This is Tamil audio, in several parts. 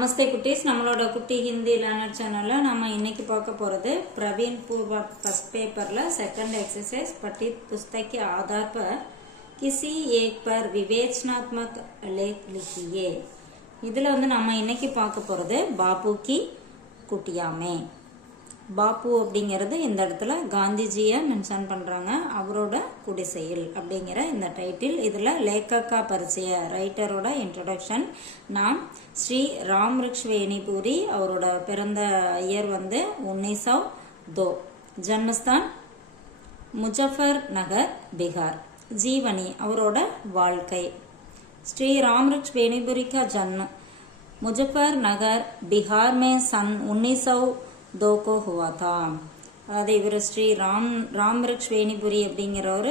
நமஸ்தே குட்டீஸ், நம்மளோட குட்டி ஹிந்தி லேர்னர் சேனல்ல நம்ம இன்னைக்கு பார்க்க போறது प्रवीण पूर्व फर्स्ट पेपर सेकंड एक्सरसाइज पठित पुस्तक के आधार पर किसी एक पर विवेचनात्मक लेख लिखिए। இதுல நம்ம இன்னைக்கு பார்க்க போறது பாபு की कुटिया में। பாபு அப்படிங்கிறது இந்த இடத்துல காந்திஜியை மென்ஷன் பண்றாங்க, அவரோட குடிசையில் அப்படிங்கிற இந்த டைட்டில்। இதுல லேखक பரிச்சய, ரைட்டரோட இன்ட்ரோடக்ஷன்। நாம் ஸ்ரீ ராம் ரிக்ஷ் வேணிபுரி, அவரோட பிறந்த இயர் 1902, ஜன்மஸ்தான் முஜஃபர் நகர், பீகார்। ஜீவனி, அவரோட வாழ்க்கை। श्री राम वृक्ष वेणीपुरी का जन्म मुजफ्फर नगर बिहार में सन 1902 को हुआ था। अதாவது இவர் ஸ்ரீ ராம் ரிக்ஷ் வேணிபுரி அப்படிங்கிறவர்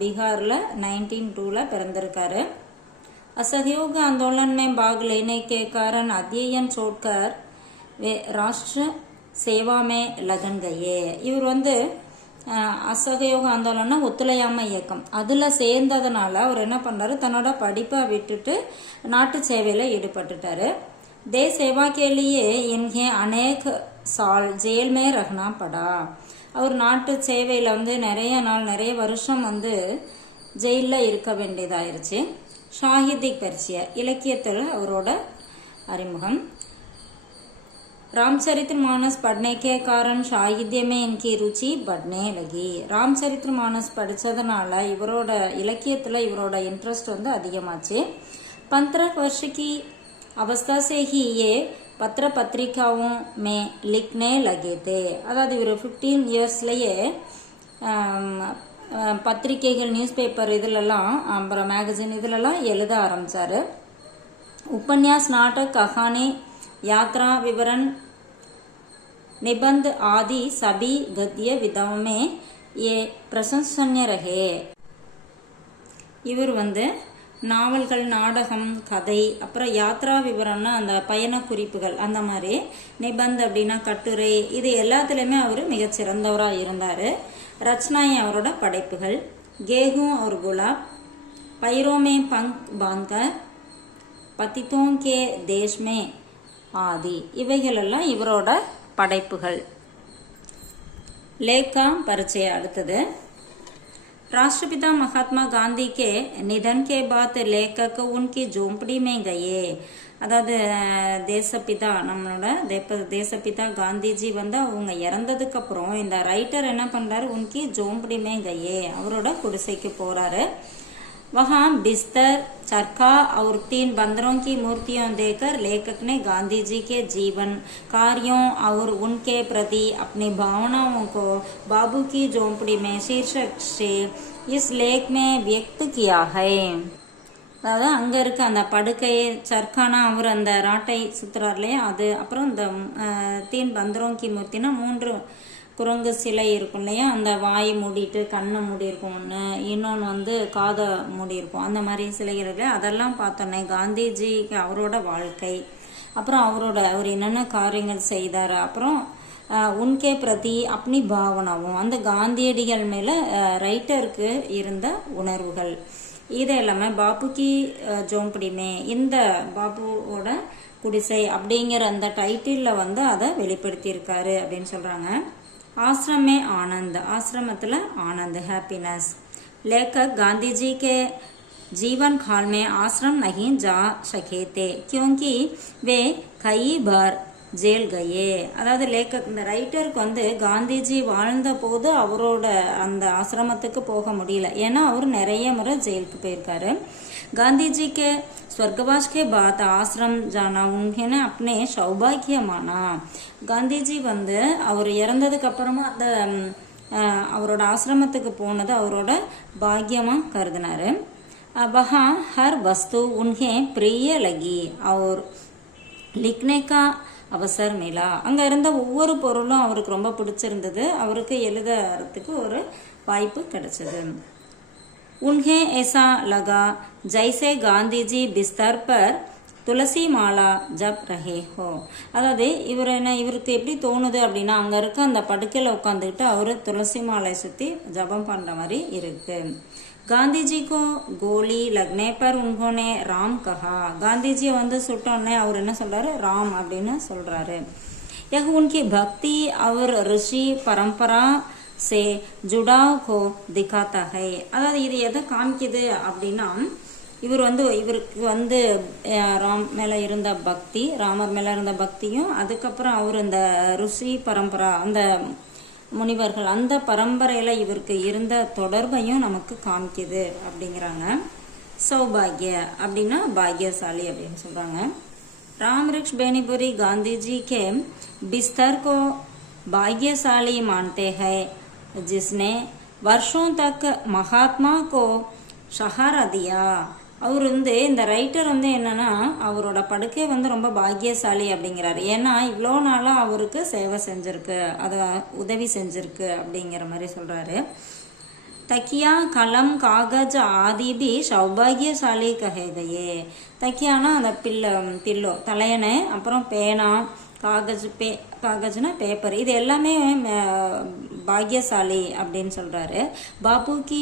பீகார்ல 1902 பிறந்திருக்காரு। असहयोग आंदोलन में भाग लेने के कारण अध्ययन छोड़कर वे राष्ट्र सेवा में लगन गए। இவர் அசகயோக ஆந்தோலன ஒத்துழையாமை இயக்கம் அதுல சேர்ந்ததுனால அவர் என்ன பண்றாரு, தன்னோட படிப்பை விட்டுட்டு நாட்டு சேவையில ஈடுபட்டுட்டாரு। देश सेवा के लिए इन्हें अनेक साल जेल में रहना पड़ा। அவர் நாட்டு சேவையில நிறைய வருஷம் ஜெயில இருக்க வேண்டியதாயிருச்சு। சாகித்யிக் பரிச்சய, இலக்கியத்தில் அவரோட அறிமுகம்। रामचरितमानस पढ़ने के कारण साहित्य में इनकी रुचि बढ़ने लगी। रामचरितमानस படிச்சதனால இவரோட இலக்கியத்துல இவரோட இன்ட்ரெஸ்ட் அதிகமாச்சு। 15 वर्ष की अवस्था से ही ये पत्र पत्रिकाओं में लिखने लगे थे। அதாவது இவர் 15 இயர்ஸ்லயே பத்திரிகைகள், நியூஸ் பேப்பர் இதுலலாம், அப்புறம் மேகசின் இதுலலாம் எழுத ஆரம்பிச்சாரு। उपन्यास, नाटक, कहानी, यात्रा विवरण, निबंध आदि सभी गद्य विधाओं में ये प्रशंसनीय रहे। இவர் நாவல்கள், நாடகம், கதை, அப்புறம் யாத்ரா விவரம்னா அந்த பயண குறிப்புகள், அந்த மாதிரி நிபந்த் அப்படின்னா கட்டுரை, இது எல்லாத்துலயுமே அவர் மிகச்சிறந்தவராக இருந்தாரு। ரச்சனாய் அவரோட படைப்புகள்। गेहूं और गुलाब, पैरों में पंख बांधकर, पतितों के देश में ஆதி, இவைகள் எல்லாம் இவரோட படைப்புகள்। லேखा परिचय। அடுத்தது राष्ट्रपिता महात्मा गांधी के निधन के बाद लेखक उनकी झोंपड़ी में गए। அதாவது தேசப்பிதா, நம்மளோட தேசப்பிதா காந்திஜி அவங்க இறந்ததுக்கு அப்புறம் இந்த ரைட்டர் என்ன பண்றாரு, உன்கி झोंपड़ी में गए, அவரோட குடிசைக்கு போறாரு। वहां बिस्तर, चरखा और 3 बंदरों की मूर्तियां देखकर लेखक ने गांधी जी के जीवन, कार्यों और उनके प्रति अपनी भावनाओं को बाबू की झोंपड़ी में शीर्षक से इस लेख में व्यक्त किया है। அதாவது அங்க இருக்க அந்த படுக்கை, சர்க்கானா அவர் அந்த ராட்டை சுத்துறாரு இல்லையா, அது, அப்புறம் இந்த 3 பந்தரோं की மூர்த்தினா 3 குரங்கு சிலை இருக்கும் இல்லையா, அந்த வாய் மூடிட்டு கண்ணை மூடி இருக்கும் ஒன்று, இன்னொன்று காதை மூடி இருக்கும், அந்த மாதிரி சிலைகள், அதெல்லாம் பார்த்தோன்னே காந்திஜிக்கு அவரோட வாழ்க்கை, அப்புறம் அவர் என்னென்ன காரியங்கள் செய்தார், அப்புறம் உன்கே பிரதி அப்படி பாவனாவும், அந்த காந்தியடிகள் மேல ரைட்டருக்கு இருந்த உணர்வுகள், இது எல்லாமே பாபுக்கு ஜோம்படிமே, இந்த பாபுவோட குடிசை அப்படிங்கிற அந்த டைட்டில்ல அதை வெளிப்படுத்தியிருக்காரு அப்படின்னு சொல்றாங்க। आश्रम में आनंद, आश्रमத்துல आनंद, हैप्पीनेस। लेखक गांधी जी के जीवन काल में आश्रम नहीं जा सके थे क्योंकि वे कई बार जेल गए। அதாவது லேखक, இந்த ரைட்டருக்கு காந்திஜி வாழ்ந்த போது அவரோட அந்த ஆசிரமத்துக்கு போக முடியல, ஏன்னா அவர் நிறைய முறை ஜெயிலுக்கு போயிருக்காரு। गांधी जी के स्वर्गवास के बाद आश्रम जाना उन्हें अपने सौभाग्य माना। காந்திஜி அவர் இறந்ததுக்கு அப்புறமா அந்த அவரோட ஆசிரமத்துக்கு போனது அவரோட பாக்கியமா கருதினாரு। वहाँ हर वस्तु उन्हें प्रिय लगी और लिखने का அவசர் மிலா। அங்க இருந்த ஒவ்வொரு பொருளும் அவருக்கு ரொம்ப பிடிச்சிருந்தது, அவருக்கு எழுதுறதுக்கு ஒரு வாய்ப்பு கிடைச்சது। उन्हें ऐसा लगा जैसे गांधी जी बिस्तर पर துளசி மாலா ஜப் ரஹே ஹோ. அதாவது இவருக்கு எப்படி தோணுது அப்படின்னா, அங்கே இருக்க அந்த படுக்கையில் உட்காந்துக்கிட்டு அவர் துளசி மாலை சுற்றி ஜபம் பண்ணுற மாதிரி இருக்கு. காந்திஜி கோ கோலி லக்னே பர் உன்ஹோனே ராம் கஹா. காந்திஜியை வந்து சுட்டோன்னே அவர் என்ன சொல்றாரு, ராம் அப்படின்னு சொல்றாரு. यह उनकी भक्ति और ऋषि परंपरा से जुड़ाव को दिखाता है. அதாவது இது எதை காமிக்குது அப்படின்னா, இவருக்கு வந்து ராம் மேல இருந்த பக்தி, ராமர் மேல இருந்த பக்தியும், அதுக்கப்புறம் அவர் இந்த ருஷி பரம்பரா, அந்த முனிவர்கள், அந்த பரம்பரையில இவருக்கு இருந்த தொடர்பையும் நமக்கு காமிக்குது அப்படிங்கிறாங்க. சௌபாகிய அப்படின்னா பாக்யசாலி அப்படின்னு சொல்றாங்க. रामवृक्ष बेनीपुरी गांधी जी के बिस्तर को भाग्यशाली मानते हैं, जिसने वर्षों तक महात्मा को सहारा दिया. அவர் வந்து இந்த ரைட்டர் வந்து என்னன்னா, அவரோட படுக்கை வந்து ரொம்ப பாக்கியசாலி அப்படிங்கிறாரு. ஏன்னா இவ்வளோ நாளாக அவருக்கு சேவை செஞ்சிருக்கு, அதை உதவி செஞ்சிருக்கு அப்படிங்கிற மாதிரி சொல்றாரு. तकिया कलम कागज आदि भी सौभाग्यशाली कहे गए. तकियाना அந்த பில்லோ தலையணை, அப்புறம் பேனா, காகஜ்னா பேப்பர், இது எல்லாமே பாக்யசாலி அப்படின்னு சொல்றாரு. பாபு கி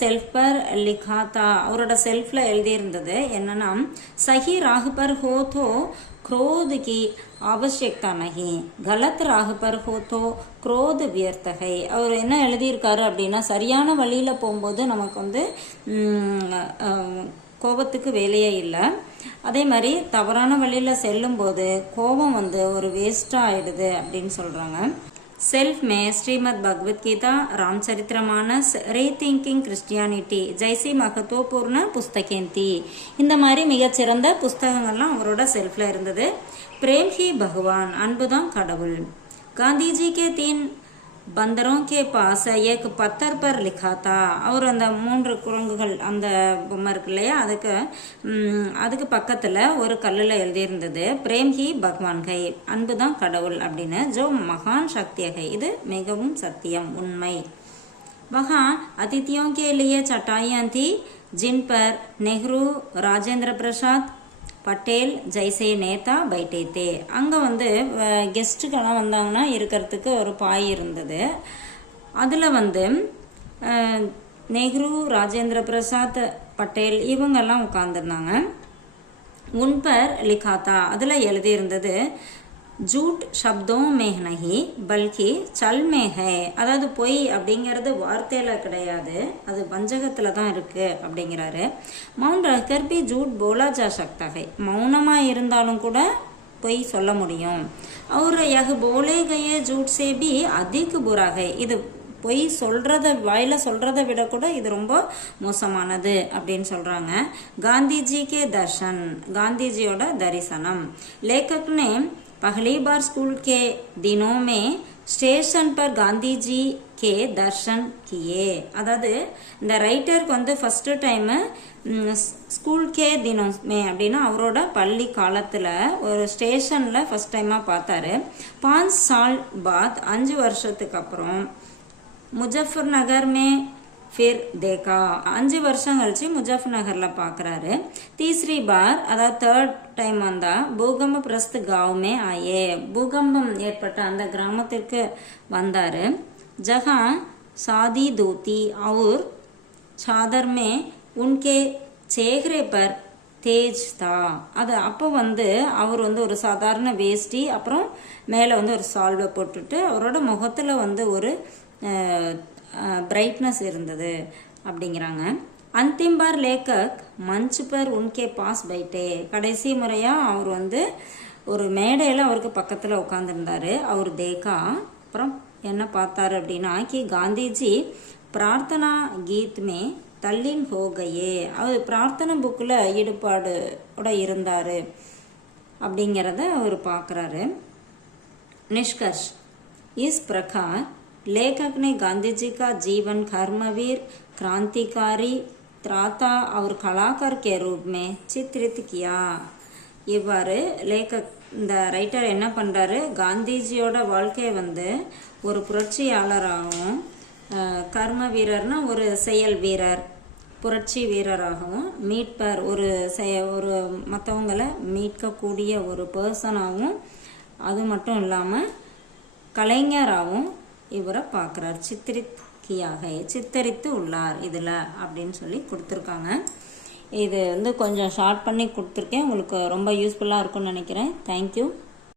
செல்ஃப் பர் லிखाता. அவரோட செல்ஃப்ல எழுதியிருந்தது என்னன்னா, சஹி ராகு பர் ஹோ தோ क्रोध की आवश्यकता नहीं, गलत राह पर हो तो क्रोध व्यर्थ है. அவர் என்ன எழுதியிருக்காரு அப்படின்னா, சரியான வழியில போகும்போது நமக்கு வந்து கோபத்துக்கு வேலையே இல்லை. அதே மாதிரி தவறான வழியில செல்லும் போது கோபம் வந்து ஒரு வேஸ்டா ஆயிடுது அப்படின்னு சொல்றாங்க. सेल्फ में श्रीमद् भगवत गीता, रामचरितमानस, ரீதிங்கிங் கிறிஸ்டியானிட்டி ஜெய்சி மகத்துவபூர்ண புஸ்தகேந்தி, இந்த மாதிரி மிகச்சிறந்த புஸ்தகங்கள்லாம் அவரோட செல்ஃப்ல இருந்தது. பிரேம் ஹி பகவான், அன்புதான் கடவுள். காந்திஜி கே 3 बंदरों के पास एक पत्थर पर लिखा था. அவர் அந்த 3 குரங்குகள் அந்த பொம்மை இருக்கு இல்லையா, அதுக்கு பக்கத்துல ஒரு கல்லுல எழுதியிருந்தது, பிரேம் ஹி பகவான் கை, அன்புதான் கடவுள் அப்படின்னு. ஜோ மகான் சக்திய கை, இது மிகவும் சத்தியம், உண்மை. वहाँ अतिथियों के लिए चटाइयाँ थी, जिन पर नेहरू, राजेंद्र प्रसाद, பட்டேல் ஜெய்சே நேதா பைட்டேத்தே. அங்கே வந்து கெஸ்ட்டுக்கெல்லாம் வந்தாங்கன்னா இருக்கிறதுக்கு ஒரு பாய் இருந்தது. அதில் வந்து நேரு, ராஜேந்திர பிரசாத், பட்டேல் இவங்கெல்லாம் உட்காந்துருந்தாங்க. உன்பர் லிखाता, அதில் எழுதியிருந்தது, ஜூட் சப்தோ மே நஹி பல்கி சல் மே ஹை. அதாவது பொய் அப்படிங்கிறது வார்த்தையில கிடையாது, அது வஞ்சகத்துல தான் இருக்கு அப்படிங்கிறாரு. மௌன் ரஹ்கர் பி ஜூட் போலா ஜா சக்தா ஹை. மௌனமா இருந்தாலும் கூட பொய் சொல்ல முடியும். அவர் யஹ் போலே கயே ஜூட் சே பி அதிக் புரா ஹை. இது பொய் சொல்றத, வாயில சொல்றதை விட கூட இது ரொம்ப மோசமானது அப்படின்னு சொல்றாங்க. காந்திஜி கே தர்ஷன், காந்திஜியோட தரிசனம். லேखक पहली बार स्कूल के दिनों में station per Gandhiji K Darshan Kii. அதாவது இந்த ரைட்டருக்கு வந்து ஃபர்ஸ்ட் டைம் ஸ்கூல் கே தினமே அப்படின்னா அவரோட பள்ளி காலத்தில் ஒரு ஸ்டேஷனில் ஃபர்ஸ்ட் டைமாக பார்த்தாரு. 5 साल बाद 5 வருஷத்துக்கு அப்புறம் முஜஃபர் நகர் மே फिर देखा. 5 வருஷம் கழிச்சு முஜஃபர் நகர்ல பாக்குறாரு. तीसरी बार, அதாவது 3rd டைம் வந்தா பூகம்ப பிரஸ்த் காவ்மே ஆயே. பூகம்பம் ஏற்பட்ட அந்த கிராமத்திற்கு வந்தாரு. ஜஹா சாதி தூத்தி और சாதர் மே உன்கே சேஹ்ரே பர் தேஜ் தா. அது அப்போ வந்து அவர் வந்து ஒரு சாதாரண வேஷ்டி, அப்புறம் மேலே வந்து ஒரு சால்வை போட்டுட்டு அவரோட முகத்தில் வந்து ஒரு பிரைட்னஸ் இருந்தது அப்படிங்கிறாங்க. அந்திம் பார் லேக்கக் மஞ்ச் பர் உன்கே பாஸ் பைட்டே. கடைசி முறையாக அவர் வந்து ஒரு மேடையில் அவருக்கு பக்கத்தில் உட்காந்துருந்தாரு. அவர் தேக்கா, அப்புறம் என்ன பார்த்தாரு அப்படின்னா, கி காந்திஜி பிரார்த்தனா கீத் மே தல்லின் ஹோகையே. அவர் பிரார்த்தனை புக்கில் ஈடுபாடோட இருந்தார் அப்படிங்கிறத அவர் பார்க்குறாரு. நிஷ்கர்ஷ் इस प्रकार लेखक ने गांधी जी का जीवन कर्मवीर, क्रांतिकारी, त्राता और कलाकार के रूप में चित्रित किया. இவ்வாறு லேखक இந்த ரைட்டர் என்ன பண்ணுறாரு, காந்திஜியோட வாழ்க்கையை வந்து ஒரு புரட்சியாளராகவும், கர்ம வீரர்னா ஒரு செயல் வீரர், புரட்சி வீரராகவும் மீட்பர், ஒரு மற்றவங்களை மீட்கக்கூடிய ஒரு பர்சனாகவும், அது மட்டும் இல்லாமல் கலைஞராகவும் இவரை பார்க்குறார். சித்தரித்து உள்ளார் இதில் அப்படின்னு சொல்லி கொடுத்துருக்காங்க. இது கொஞ்சம் ஷார்ட் பண்ணி கொடுத்துருக்கேன். உங்களுக்கு ரொம்ப யூஸ்ஃபுல்லாக இருக்கும்னு நினைக்கிறேன். தேங்க்யூ.